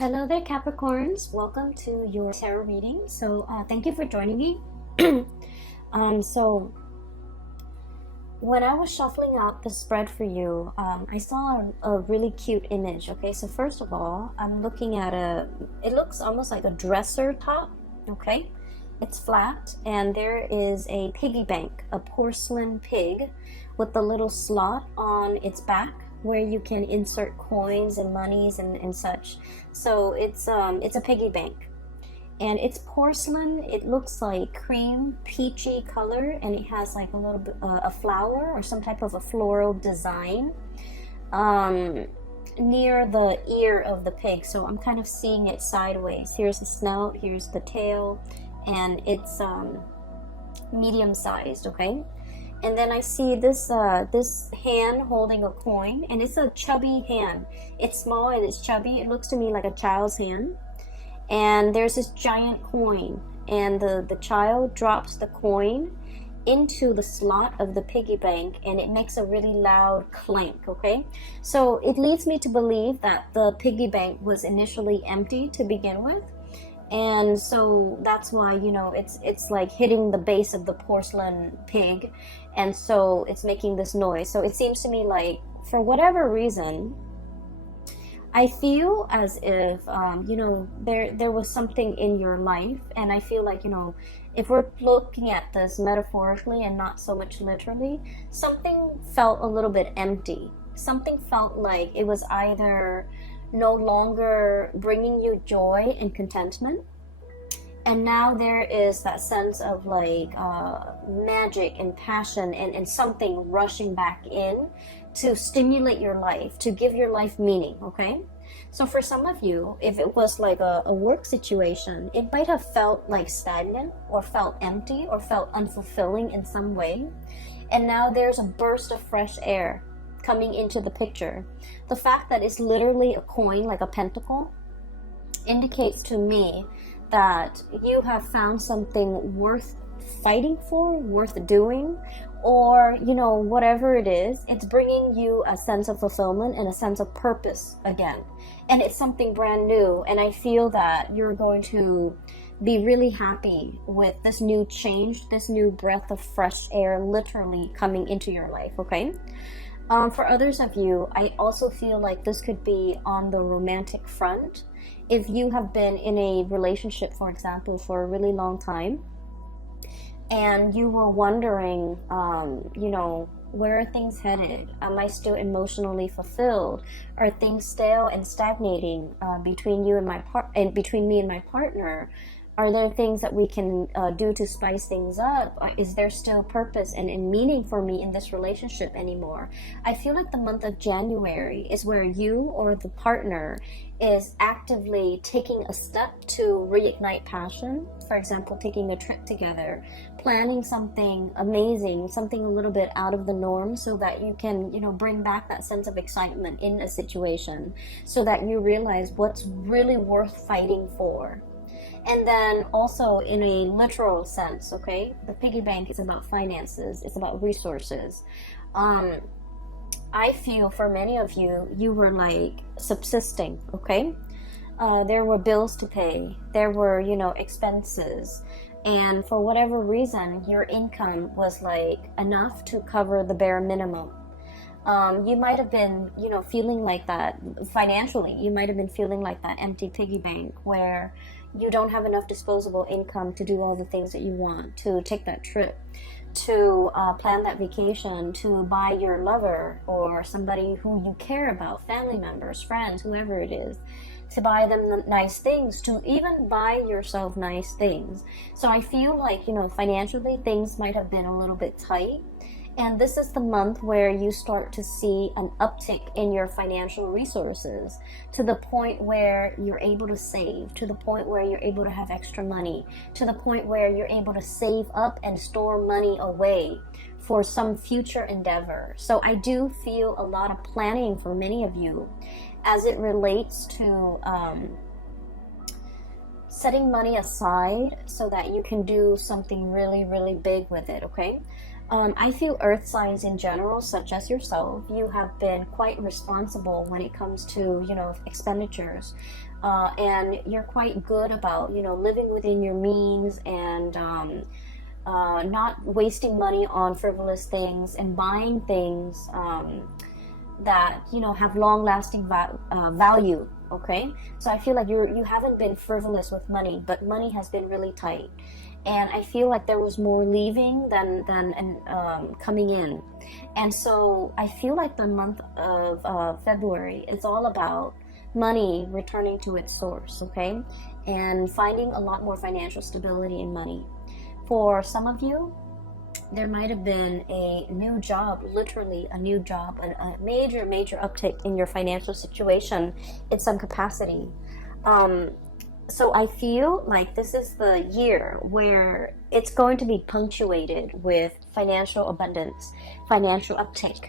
Hello there, Capricorns. Welcome to your tarot reading. Thank you for joining me. So, when I was shuffling out the spread for you, I saw a really cute image. Okay, so first of all, I'm looking at it looks almost like a dresser top. Okay, it's flat, and there is a piggy bank, a porcelain pig with a little slot on its back where you can insert coins and monies and such. So it's a piggy bank, and it's porcelain. It looks like cream peachy color, and it has like a little bit a flower or some type of a floral design near the ear of the pig. So I'm kind of seeing it sideways. Here's the snout, here's the tail, and it's medium sized. Okay, and then I see this hand holding a coin, and it's a chubby hand. It's small and it's chubby. It looks to me like a child's hand. And there's this giant coin, and the child drops the coin into the slot of the piggy bank, and it makes a really loud clank. Okay, so it leads me to believe that the piggy bank was initially empty to begin with. And so that's why, it's like hitting the base of the porcelain pig, and so it's making this noise. So it seems to me like, for whatever reason, I feel as if there was something in your life, and I feel like, if we're looking at this metaphorically and not so much literally, something felt a little bit empty. Something felt like it was either no longer bringing you joy and contentment, and now there is that sense of like magic and passion and something rushing back in to stimulate your life, to give your life meaning. Okay, so for some of you, if it was like a work situation, it might have felt like stagnant or felt empty or felt unfulfilling in some way, and now there's a burst of fresh air coming into the picture. The fact that it's literally a coin, like a pentacle, indicates to me that you have found something worth fighting for, worth doing, or whatever it is. It's bringing you a sense of fulfillment and a sense of purpose again, and it's something brand new. And I feel that you're going to be really happy with this new change, this new breath of fresh air literally coming into your life. Okay, for others of you, I also feel like this could be on the romantic front. If you have been in a relationship, for example, for a really long time, and you were wondering, where are things headed? Am I still emotionally fulfilled? Are things stale and stagnating between you and between me and my partner? Are there things that we can do to spice things up? Is there still purpose and meaning for me in this relationship anymore? I feel like the month of January is where you or the partner is actively taking a step to reignite passion. For example, taking a trip together, planning something amazing, something a little bit out of the norm, so that you can, bring back that sense of excitement in a situation, so that you realize what's really worth fighting for. And then also in a literal sense, okay, the piggy bank is about finances, it's about resources. I feel for many of you, you were like subsisting. Okay, there were bills to pay, there were expenses, and for whatever reason your income was like enough to cover the bare minimum. You might have been feeling like that financially. You might have been feeling like that empty piggy bank where you don't have enough disposable income to do all the things that you want, to take that trip, to plan that vacation, to buy your lover or somebody who you care about, family members, friends, whoever it is, to buy them nice things, to even buy yourself nice things. So I feel like, financially things might have been a little bit tight. And this is the month where you start to see an uptick in your financial resources, to the point where you're able to save, to the point where you're able to have extra money, to the point where you're able to save up and store money away for some future endeavor. So I do feel a lot of planning for many of you as it relates to setting money aside so that you can do something really, really big with it. Okay. I feel earth signs in general, such as yourself, you have been quite responsible when it comes to, expenditures. And you're quite good about, living within your means and not wasting money on frivolous things and buying things that, have long-lasting value. Okay, so I feel like you haven't been frivolous with money, but money has been really tight, and I feel like there was more leaving than coming in, and so I feel like the month of February is all about money returning to its source. Okay, and finding a lot more financial stability in money. For some of you, there might have been a new job, literally a new job, a major uptick in your financial situation in some capacity. So I feel like this is the year where it's going to be punctuated with financial abundance, financial uptick,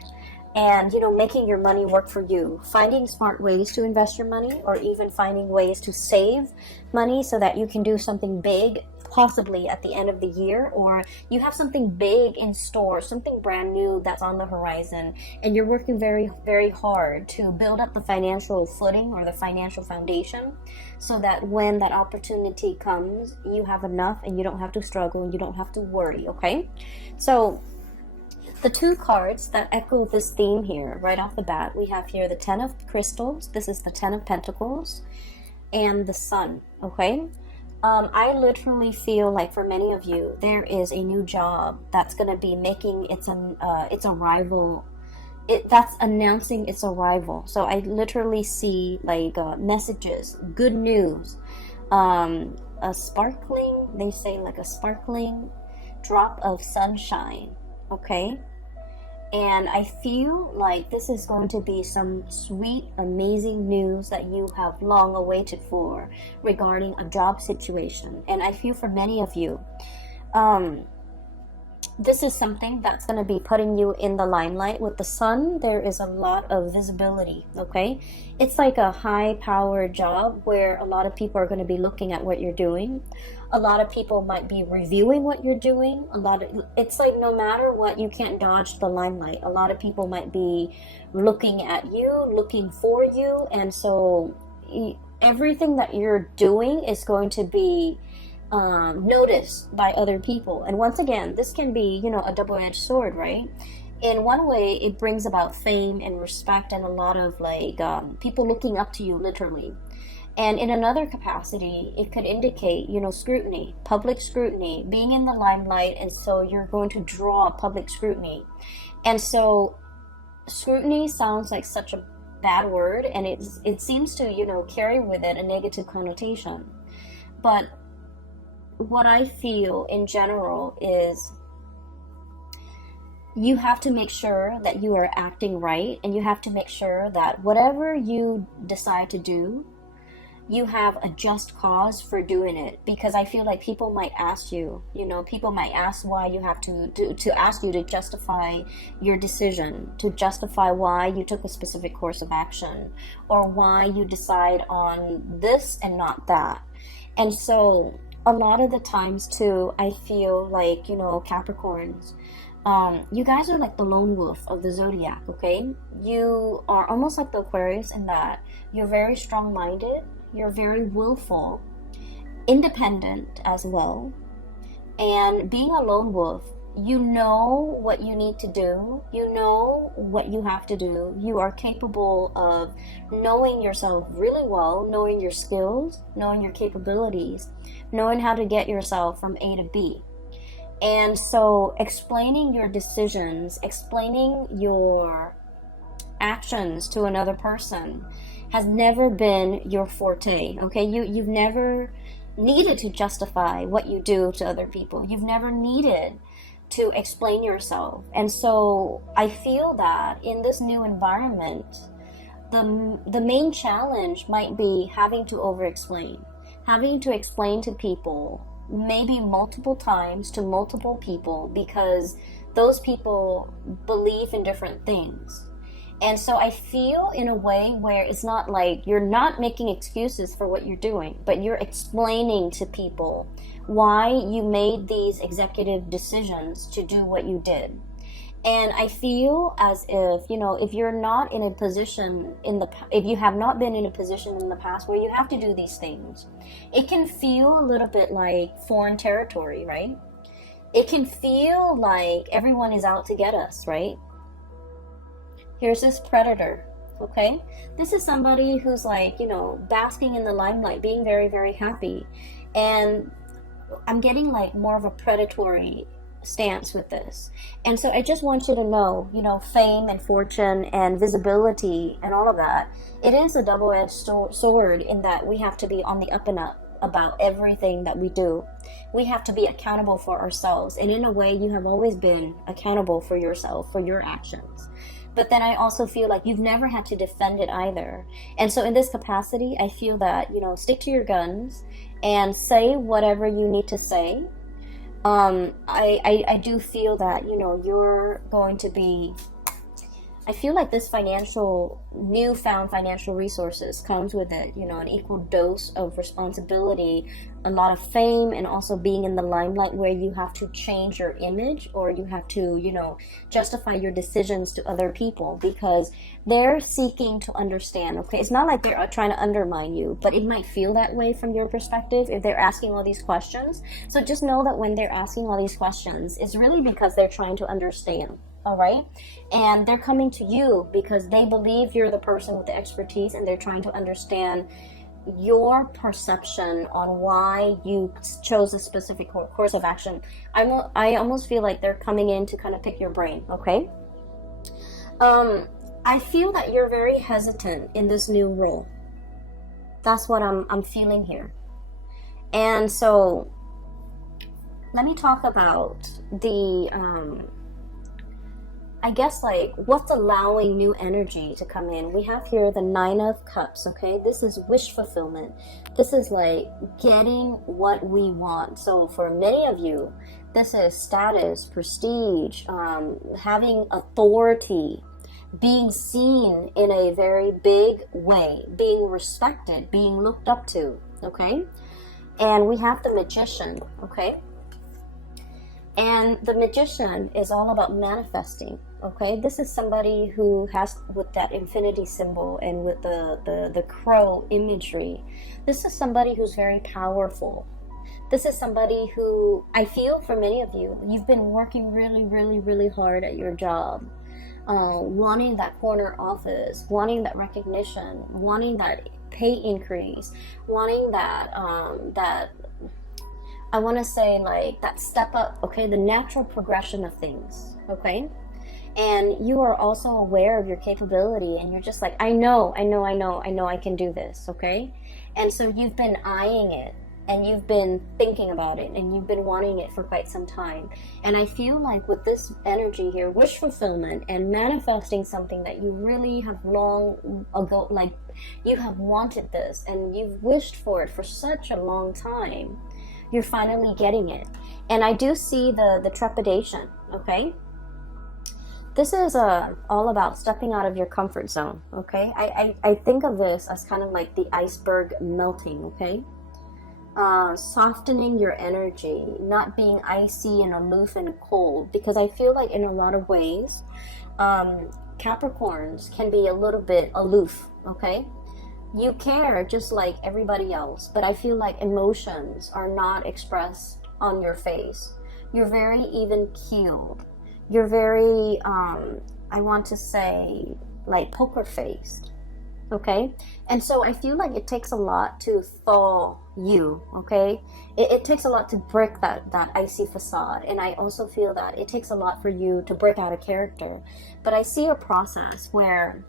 and making your money work for you, finding smart ways to invest your money, or even finding ways to save money so that you can do something big, possibly at the end of the year, or you have something big in store, something brand new that's on the horizon, and you're working very, very hard to build up the financial footing or the financial foundation so that when that opportunity comes, you have enough and you don't have to struggle and you don't have to worry. Okay, so the two cards that echo this theme here right off the bat, we have here the 10 of crystals, this is the 10 of pentacles, and the sun. Okay, I literally feel like for many of you, there is a new job that's going to be making its arrival. That's announcing its arrival. So I literally see like messages, good news, a sparkling, they say like a sparkling drop of sunshine. Okay, and I feel like this is going to be some sweet, amazing news that you have long awaited for regarding a job situation. And I feel for many of you, this is something that's going to be putting you in the limelight. With the sun, there is a lot of visibility. Okay, it's like a high-powered job where a lot of people are going to be looking at what you're doing. A lot of people might be reviewing what you're doing. It's like no matter what, you can't dodge the limelight. A lot of people might be looking at you, looking for you, and so everything that you're doing is going to be noticed by other people. And once again, this can be, a double-edged sword, right? In one way, it brings about fame and respect and a lot of like people looking up to you, literally. And in another capacity, it could indicate, scrutiny, public scrutiny, being in the limelight, and so you're going to draw public scrutiny. And so scrutiny sounds like such a bad word, and it seems to, carry with it a negative connotation. But what I feel in general is you have to make sure that you are acting right, and you have to make sure that whatever you decide to do, you have a just cause for doing it. Because I feel like people might ask you, people might ask why you have to ask you to justify your decision, to justify why you took a specific course of action, or why you decide on this and not that. And so a lot of the times too, I feel like, Capricorns, you guys are like the lone wolf of the zodiac. Okay, you are almost like the Aquarius in that you're very strong-minded, you're very willful, independent as well, and being a lone wolf, you know what you need to do, you know what you have to do, you are capable of knowing yourself really well, knowing your skills, knowing your capabilities, knowing how to get yourself from A to B. And so explaining your decisions, explaining your actions to another person has never been your forte. Okay, you've never needed to justify what you do to other people. You've never needed to explain yourself. And so I feel that in this new environment, the main challenge might be having to over-explain, having to explain to people maybe multiple times to multiple people, because those people believe in different things. And so I feel in a way where it's not like you're not making excuses for what you're doing, but you're explaining to people why you made these executive decisions to do what you did. And I feel as if, you know, if you're not in a position if you have not been in a position in the past where you have to do these things, it can feel a little bit like foreign territory, right? It can feel like everyone is out to get us, right? Here's this predator, okay? This is somebody who's like, you know, basking in the limelight, being very, very happy. And I'm getting like more of a predatory stance with this. And so I just want you to know, you know, fame and fortune and visibility and all of that, it is a double-edged sword in that we have to be on the up and up about everything that we do. We have to be accountable for ourselves. And in a way, you have always been accountable for yourself, for your actions. But then I also feel like you've never had to defend it either. And so in this capacity, I feel that, you know, stick to your guns and say whatever you need to say. I do feel that, you know, you're going to be, I feel like this newfound financial resources comes with it, you know, an equal dose of responsibility, a lot of fame, and also being in the limelight where you have to change your image, or you have to, you know, justify your decisions to other people because they're seeking to understand, okay? It's not like they're trying to undermine you, but it might feel that way from your perspective if they're asking all these questions. So just know that when they're asking all these questions, it's really because they're trying to understand. All right, and they're coming to you because they believe you're the person with the expertise, and they're trying to understand your perception on why you chose a specific course of action. I almost feel like they're coming in to kind of pick your brain. Okay, I feel that you're very hesitant in this new role. That's what I'm feeling here. And so let me talk about the I guess like what's allowing new energy to come in. We have here the 9 of Cups, okay? This is wish fulfillment. This is like getting what we want. So for many of you, this is status, prestige, having authority, being seen in a very big way, being respected, being looked up to, okay? And we have the Magician, okay? And the Magician is all about manifesting. Okay, this is somebody who has, with that infinity symbol and with the crow imagery, this is somebody who's very powerful. This is somebody who, I feel for many of you, you've been working really, really, really hard at your job, wanting that corner office, wanting that recognition, wanting that pay increase, wanting that, I want to say like that step up, okay, the natural progression of things, okay? And you are also aware of your capability, and you're just like, I know I can do this, okay? And so you've been eyeing it, and you've been thinking about it, and you've been wanting it for quite some time. And I feel like with this energy here, wish fulfillment and manifesting something that you really have long ago, like you have wanted this and you've wished for it for such a long time, you're finally getting it. And I do see the trepidation, okay? This is all about stepping out of your comfort zone, okay? I think of this as kind of like the iceberg melting, okay? Softening your energy, not being icy and aloof and cold, because I feel like in a lot of ways, Capricorns can be a little bit aloof, okay? You care just like everybody else, but I feel like emotions are not expressed on your face. You're very even-keeled. You're very, I want to say, like poker-faced, okay? And so I feel like it takes a lot to thaw you, okay? It takes a lot to break that icy facade. And I also feel that it takes a lot for you to break out a character. But I see a process where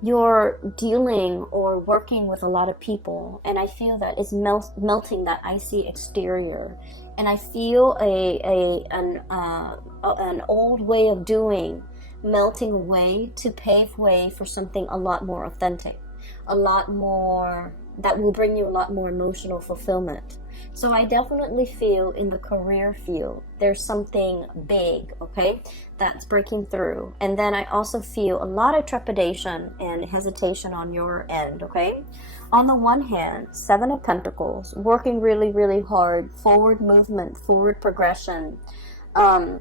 you're dealing or working with a lot of people, and I feel that it's melting that icy exterior. And I feel an old way of doing melting away to pave way for something a lot more authentic. a lot more, that will bring you a lot more emotional fulfillment. So I definitely feel in the career field, there's something big, okay, that's breaking through. And then I also feel a lot of trepidation and hesitation on your end, okay? On the one hand, Seven of Pentacles, working really, really hard, forward movement, forward progression. I'm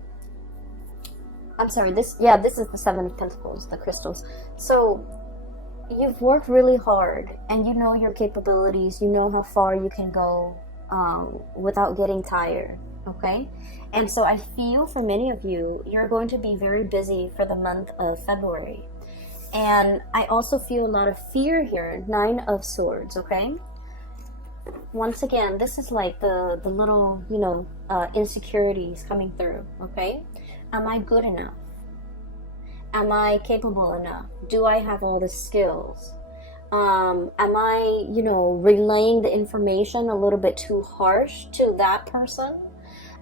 sorry, this is the Seven of Pentacles, the crystals. So you've worked really hard and you know your capabilities, you know how far you can go without getting tired, okay? And so I feel for many of you, you're going to be very busy for the month of February. And I also feel a lot of fear here, Nine of Swords, okay? Once again, this is like the little, you know, insecurities coming through, okay? Am I good enough? Am I capable enough? Do I have all the skills? Am I, you know, relaying the information a little bit too harsh to that person?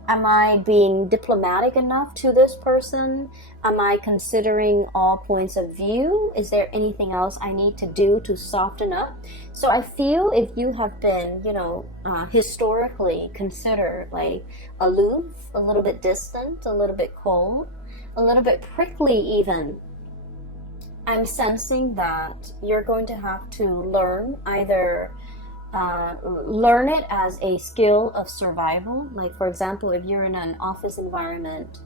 Am I being diplomatic enough to this person? Am I considering all points of view? Is there anything else I need to do to soften up? So I feel if you have been, you know, historically considered like aloof, a little bit distant, a little bit cold, a little bit prickly even, I'm sensing that you're going to have to learn either learn it as a skill of survival. Like, for example, if you're in an office environment,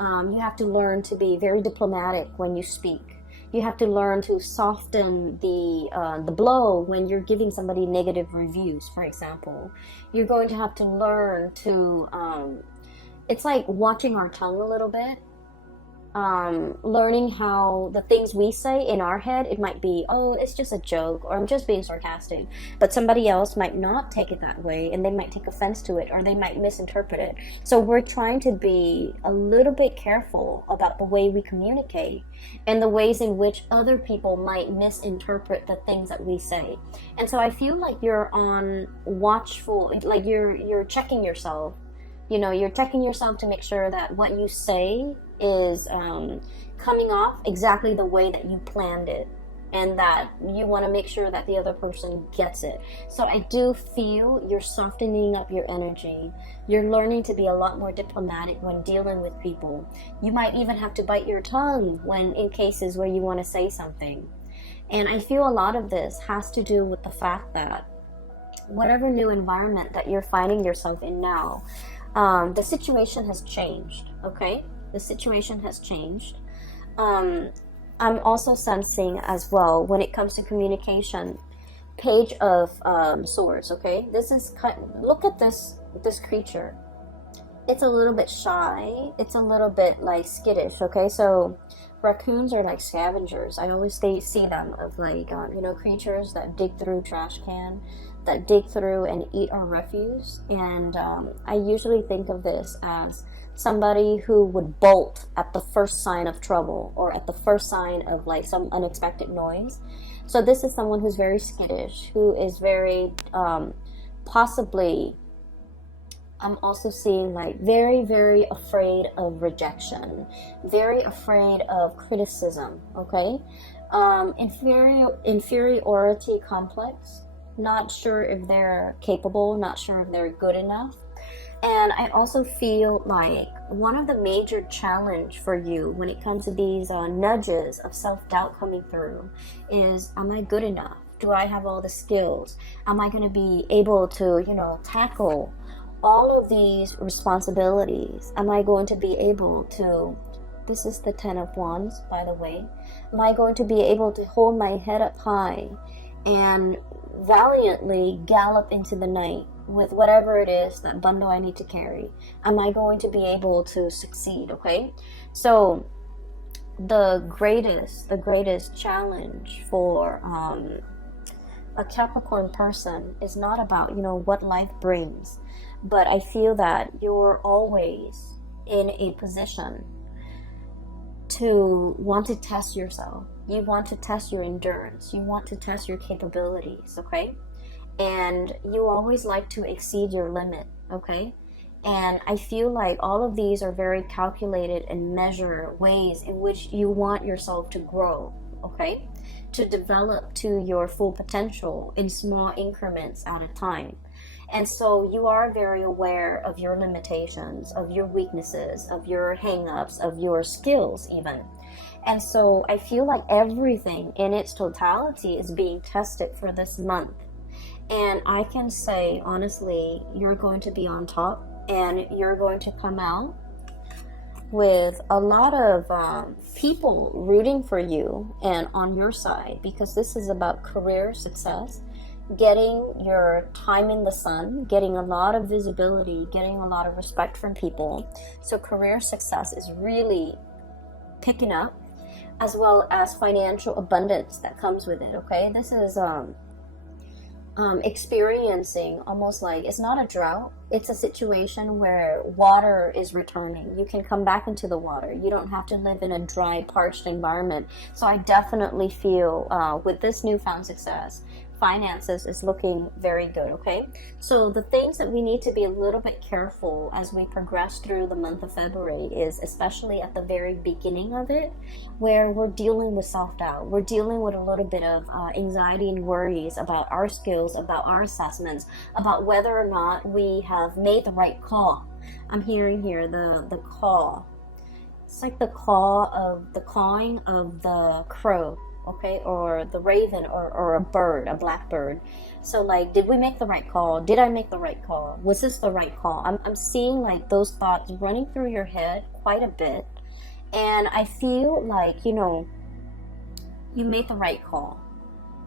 you have to learn to be very diplomatic when you speak. You have to learn to soften the blow when you're giving somebody negative reviews, for example. You're going to have to learn to, it's like watching our tongue a little bit. Learning how the things we say in our head, it might be, oh, it's just a joke, or I'm just being sarcastic, but somebody else might not take it that way, and they might take offense to it, or they might misinterpret it. So we're trying to be a little bit careful about the way we communicate and the ways in which other people might misinterpret the things that we say. And so I feel like you're on watchful, like you're checking yourself. You know, you're checking yourself to make sure that what you say is coming off exactly the way that you planned it, and that you want to make sure that the other person gets it. So I do feel you're softening up your energy. You're learning to be a lot more diplomatic when dealing with people. You might even have to bite your tongue when in cases where you want to say something. And I feel a lot of this has to do with the fact that whatever new environment that you're finding yourself in now, the situation has changed, okay? The situation has changed. I'm also sensing as well, when it comes to communication, Page of Swords, okay? This is, look at this creature. It's a little bit shy. It's a little bit like skittish, okay? So raccoons are like scavengers. I always see them of like, you know, creatures that dig through trash can, that dig through and eat our refuse. And I usually think of this as somebody who would bolt at the first sign of trouble, or at the first sign of like some unexpected noise. So this is someone who's very skittish, who is very possibly, I'm also seeing like very, very afraid of rejection, very afraid of criticism, okay? Inferiority complex. Not sure if they're capable, not sure if they're good enough. And I also feel like one of the major challenge for you when it comes to these nudges of self-doubt coming through is, am I good enough? Do I have all the skills? Am I going to be able to, you know, tackle all of these responsibilities? Am I going to be able to, this is the Ten of Wands, by the way. Am I going to be able to hold my head up high and valiantly gallop into the night with whatever it is, that bundle I need to carry? Am I going to be able to succeed, okay? So the greatest challenge for a Capricorn person is not about, you know, what life brings, but I feel that you're always in a position to want to test yourself. You want to test your endurance. You want to test your capabilities, okay? And you always like to exceed your limit, okay? And I feel like all of these are very calculated and measured ways in which you want yourself to grow, okay? to develop to your full potential in small increments at a time. And so you are very aware of your limitations, of your weaknesses, of your hang-ups, of your skills even. And so I feel like everything in its totality is being tested for this month. And I can say, honestly, you're going to be on top, and you're going to come out with a lot of people rooting for you and on your side, because this is about career success, getting your time in the sun, getting a lot of visibility, getting a lot of respect from people. So career success is really picking up, as well as financial abundance that comes with it. Okay, this is experiencing almost like, it's not a drought, it's a situation where water is returning. You can come back into the water. You don't have to live in a dry, parched environment. So I definitely feel with this newfound success, finances is looking very good. Okay, so the things that we need to be a little bit careful as we progress through the month of February is especially at the very beginning of it, where we're dealing with self-doubt. We're dealing with a little bit of anxiety and worries about our skills, about our assessments, about whether or not we have made the right call. I'm hearing here the call. It's like the cawing of the crow, okay, or the raven, or a bird, a blackbird. So like, did we make the right call? Did I make the right call? Was this the right call? I'm seeing like those thoughts running through your head quite a bit. And I feel like, you know, you made the right call.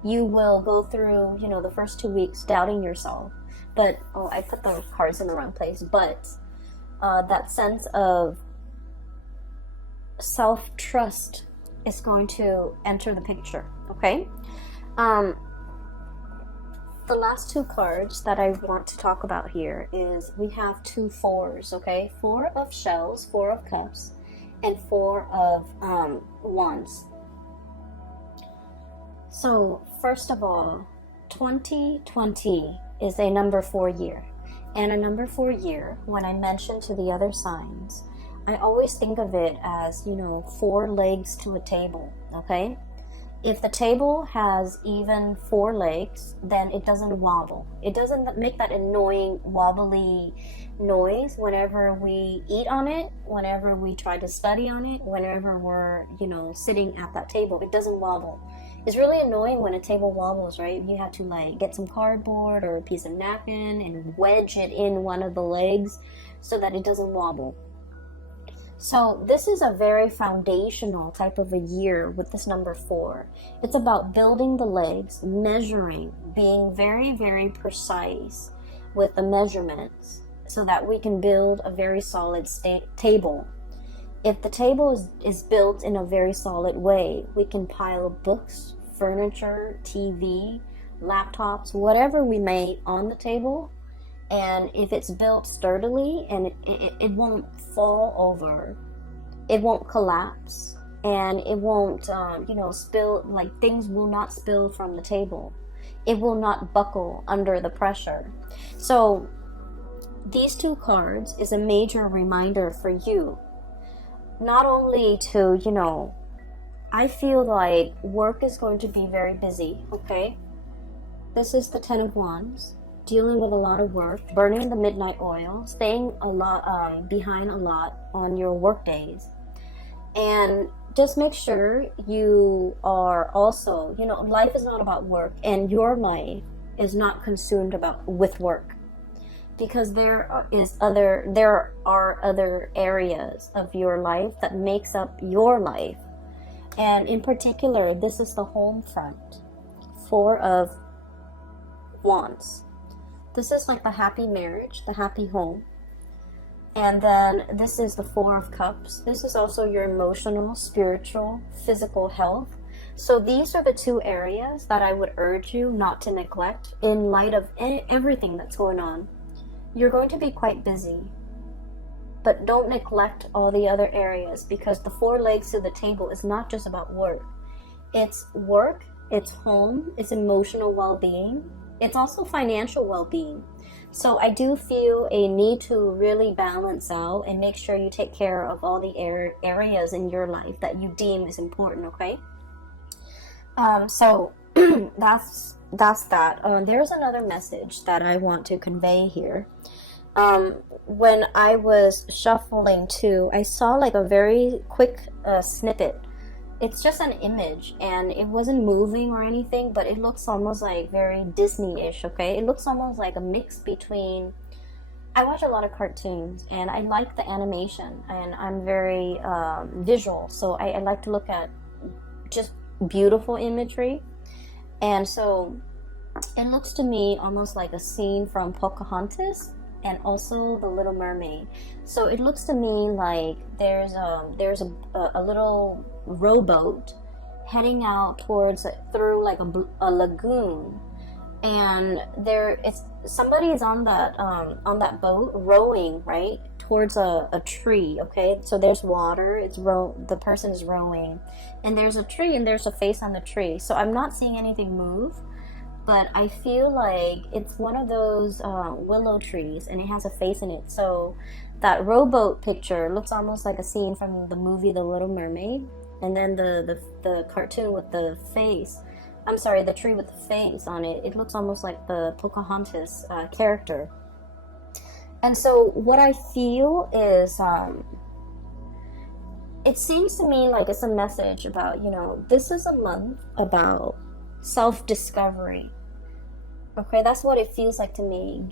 You will go through, you know, the first 2 weeks doubting yourself. But, oh, I put the cards in the wrong place. But that sense of self-trust is going to enter the picture, okay? The last two cards that I want to talk about here is, we have 2 fours, okay? 4 of shells, 4 of cups, and 4 of wands. So first of all, 2020 is a number 4 year. And a number 4 year, when I mention to the other signs, I always think of it as, you know, 4 legs to a table, okay? If the table has even 4 legs, then it doesn't wobble. It doesn't make that annoying wobbly noise whenever we eat on it, whenever we try to study on it, whenever we're, you know, sitting at that table. It doesn't wobble. It's really annoying when a table wobbles, right? You have to like get some cardboard or a piece of napkin and wedge it in one of the legs so that it doesn't wobble. So this is a very foundational type of a year with this number 4. It's about building the legs, measuring, being very, very precise with the measurements so that we can build a very solid table. If the table is built in a very solid way, we can pile books, furniture, TV, laptops, whatever we may on the table. And if it's built sturdily, and it won't fall over, it won't collapse, and it won't, you know, spill, like things will not spill from the table. It will not buckle under the pressure. So these 2 cards is a major reminder for you, not only to, you know, I feel like work is going to be very busy, okay? This is the 10 of Wands. Dealing with a lot of work, burning the midnight oil, staying a lot behind a lot on your work days. And just make sure you are also, you know, life is not about work, and your life is not consumed with work, because there are other areas of your life that makes up your life. And in particular, this is the home front, 4 of Wands. This is like the happy marriage, the happy home. And then this is the 4 of Cups. This is also your emotional, spiritual, physical health. So these are the 2 areas that I would urge you not to neglect in light of everything that's going on. You're going to be quite busy, but don't neglect all the other areas, because the 4 legs to the table is not just about work. It's work, it's home, it's emotional well-being. It's also financial well-being. So I do feel a need to really balance out and make sure you take care of all the areas in your life that you deem is important, okay? So that's that. There's another message that I want to convey here. When I was shuffling too, I saw like a very quick snippet. It's just an image, and it wasn't moving or anything, but it looks almost like very Disney-ish, okay? It looks almost like a mix between... I watch a lot of cartoons, and I like the animation, and I'm very visual, so I like to look at just beautiful imagery. And so it looks to me almost like a scene from Pocahontas and also The Little Mermaid. So it looks to me like there's a little rowboat heading out towards through like a lagoon, and somebody is on that boat rowing right towards a tree. Okay, so there's water. The person is rowing, and there's a tree, and there's a face on the tree. So I'm not seeing anything move, but I feel like it's one of those willow trees, and it has a face in it. So that rowboat picture looks almost like a scene from the movie The Little Mermaid, and then the cartoon with the face. I'm sorry, the tree with the face on it. It looks almost like the Pocahontas character. And so what I feel is, it seems to me like it's a message about, this is a month about self-discovery. Okay, that's what it feels like to me.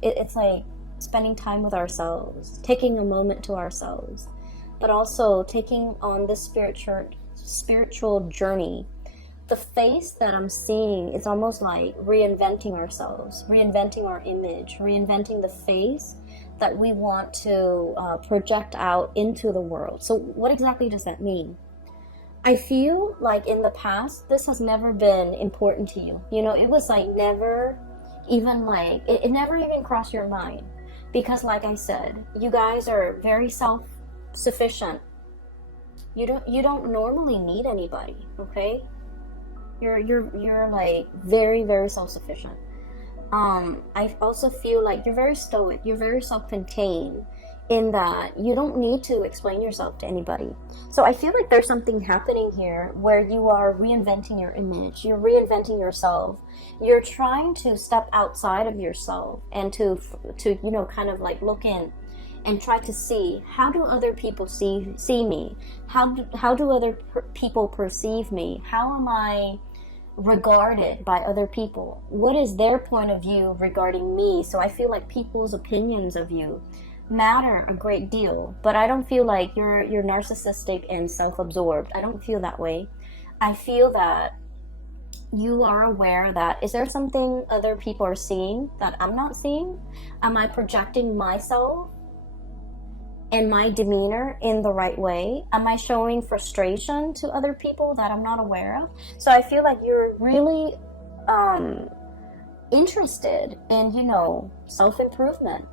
It's like spending time with ourselves, taking a moment to ourselves, but also taking on this spiritual journey. The face that I'm seeing is almost like reinventing ourselves, reinventing our image, reinventing the face that we want to project out into the world. So what exactly does that mean? I feel like in the past, this has never been important to you. It was like never even like, it never even crossed your mind. Because like I said, you guys are very self-sufficient. You don't normally need anybody, okay? You're like very, very self-sufficient. I also feel like you're very stoic. You're very self-contained in that you don't need to explain yourself to anybody. So I feel like there's something happening here where you are reinventing your image. You're reinventing yourself. You're trying to step outside of yourself and to kind of like look in and try to see, how do other people see me? How do other people perceive me? How am I regarded by other people? What is their point of view regarding me? So I feel like people's opinions of you matter a great deal, but I don't feel like you're narcissistic and self-absorbed. I don't feel that way. I feel that you are aware that, is there something other people are seeing that I'm not seeing? Am I projecting myself and my demeanor in the right way? Am I showing frustration to other people that I'm not aware of? So I feel like you're really interested in, self-improvement,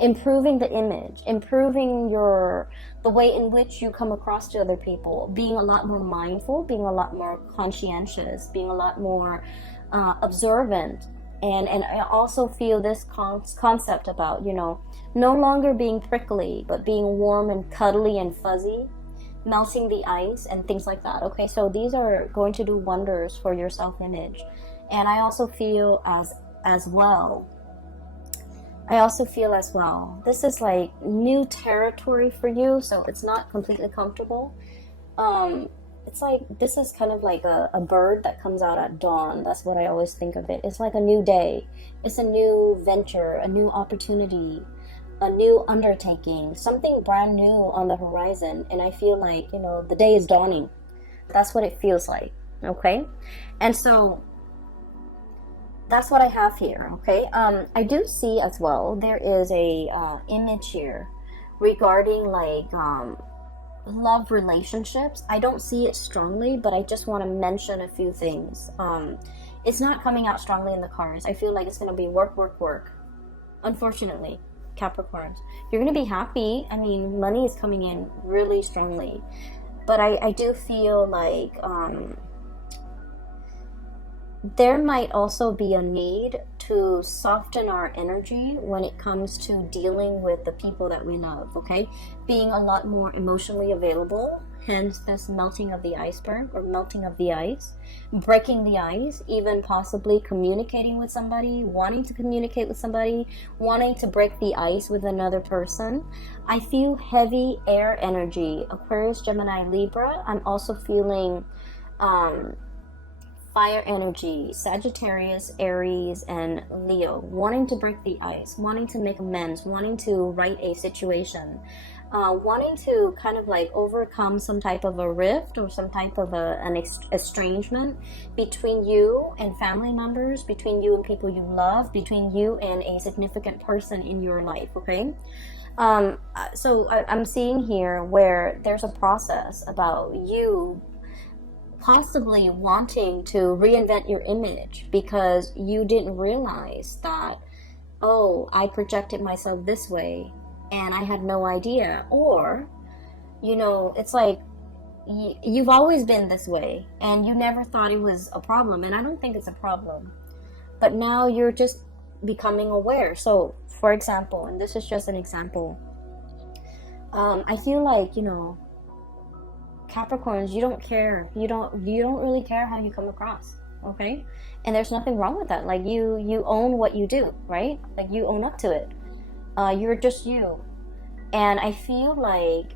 improving the image, improving the way in which you come across to other people, being a lot more mindful, being a lot more conscientious, being a lot more observant. And I also feel this concept about, no longer being prickly, but being warm and cuddly and fuzzy, melting the ice and things like that. Okay, so these are going to do wonders for your self-image. And I also feel as well, this is like new territory for you, so it's not completely comfortable. It's like, this is kind of like a bird that comes out at dawn. That's what I always think of it. It's like a new day. It's a new venture, a new opportunity, a new undertaking, something brand new on the horizon. And I feel like, the day is dawning. That's what it feels like, okay? And so that's what I have here, okay? I do see as well, there is a image here regarding like love relationships. I don't see it strongly, but I just want to mention a few things. It's not coming out strongly in the cards. I feel like it's going to be work, work, work. Unfortunately, Capricorns, you're going to be happy. I mean, money is coming in really strongly, but I do feel like there might also be a need to soften our energy when it comes to dealing with the people that we love, okay? Being a lot more emotionally available, hence this melting of the iceberg or melting of the ice, breaking the ice, even possibly communicating with somebody, wanting to communicate with somebody, wanting to break the ice with another person. I feel heavy air energy, Aquarius, Gemini, Libra. I'm also feeling fire energy, Sagittarius, Aries, and Leo, wanting to break the ice, wanting to make amends, wanting to right a situation, wanting to kind of like overcome some type of a rift or some type of an estrangement between you and family members, between you and people you love, between you and a significant person in your life, okay? So I'm seeing here where there's a process about you possibly wanting to reinvent your image because you didn't realize that, oh, I projected myself this way and I had no idea. Or, you know, it's like you've always been this way and you never thought it was a problem. And I don't think it's a problem, but now you're just becoming aware. So, for example, and this is just an example, I feel like, you know, Capricorns, you don't care. You don't really care how you come across, okay? And there's nothing wrong with that. Like you own what you do, right? Like you own up to it. You're just you. And I feel like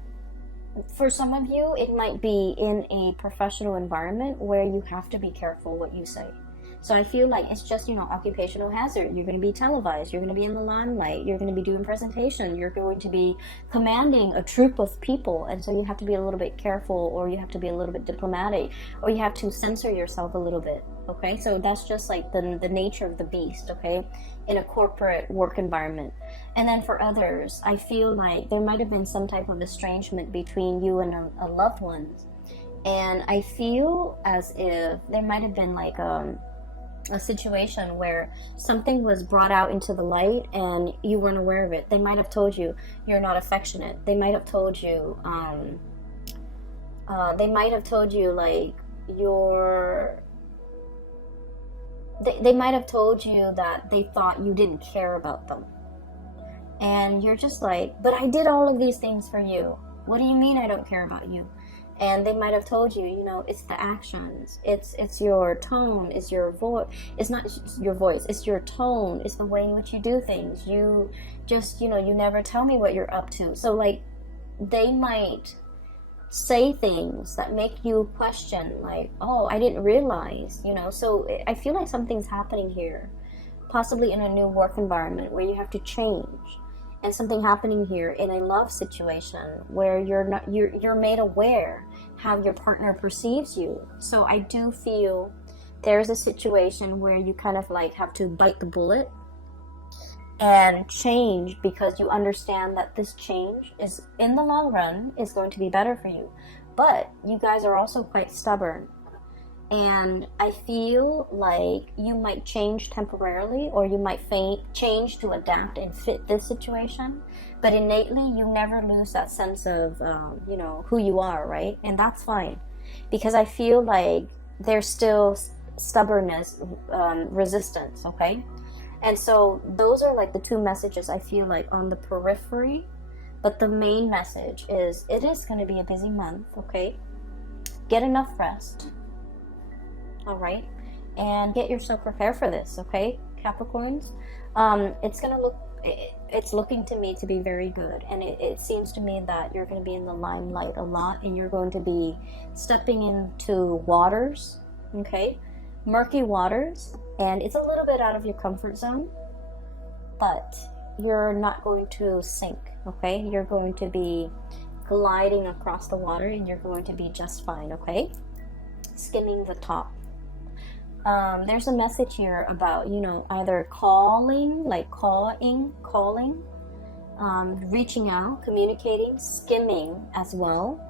for some of you, it might be in a professional environment where you have to be careful what you say. So I feel like it's just, you know, occupational hazard. You're going to be televised. You're going to be in the limelight. You're going to be doing presentation. You're going to be commanding a troop of people. And so you have to be a little bit careful, or you have to be a little bit diplomatic, or you have to censor yourself a little bit. Okay. So that's just like the nature of the beast. Okay. In a corporate work environment. And then for others, I feel like there might have been some type of estrangement between you and a loved one. And I feel as if there might have been like, a situation where something was brought out into the light and you weren't aware of it. They might have told you you're not affectionate. They might have told you like they might have told you that they thought you didn't care about them. And you're just like, but I did all of these things for you. What do you mean I don't care about you? And they might have told you, you know, it's the actions, it's your tone, it's your voice, it's not your voice, it's your tone, it's the way in which you do things. You just, you know, you never tell me what you're up to. So like, they might say things that make you question, like, oh, I didn't realize, you know. So I feel like something's happening here, possibly in a new work environment where you have to change. And something happening here in a love situation where you're made aware how your partner perceives you. So I do feel there's a situation where you kind of like have to bite the bullet and change, because you understand that this change is in the long run is going to be better for you. But you guys are also quite stubborn. And I feel like you might change temporarily, or you might change to adapt and fit this situation. But innately, you never lose that sense of, you know, who you are, right? And that's fine. Because I feel like there's still stubbornness, resistance, okay? And so those are like the two messages I feel like on the periphery. But the main message is, it is going to be a busy month, okay? Get enough rest. All right, and get yourself prepared for this, okay, Capricorns? It's looking to me to be very good, and it seems to me that you're going to be in the limelight a lot, and you're going to be stepping into waters, okay, murky waters, and it's a little bit out of your comfort zone, but you're not going to sink, okay? You're going to be gliding across the water, and you're going to be just fine, okay? Skimming the top. There's a message here about, you know, either calling, like calling, reaching out, communicating, skimming as well.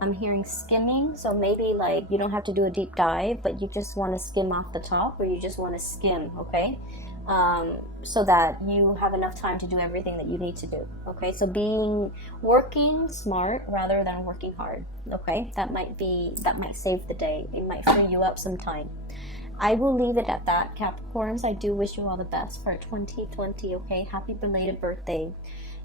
I'm hearing skimming, so maybe like you don't have to do a deep dive, but you just want to skim off the top, or you just want to skim, okay? So that you have enough time to do everything that you need to do, okay? So working smart rather than working hard, okay? That might save the day. It might free you up some time. I will leave it at that, Capricorns. I do wish you all the best for 2020, okay? Happy belated birthday.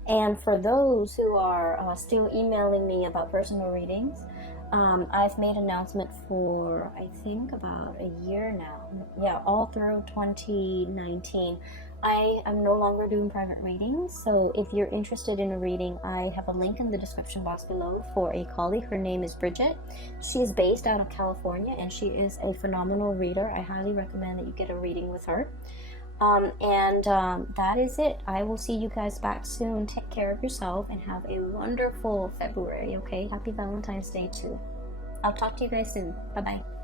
And for those who are still emailing me about personal readings, I've made an announcement for, I think, about a year now. Yeah, all through 2019. I am no longer doing private readings, so if you're interested in a reading, I have a link in the description box below for a colleague. Her name is Bridget. She's based out of California, and she is a phenomenal reader. I highly recommend that you get a reading with her. That is it. I will see you guys back soon. Take care of yourself and have a wonderful February, okay? Happy Valentine's Day too. I'll talk to you guys soon. Bye-bye.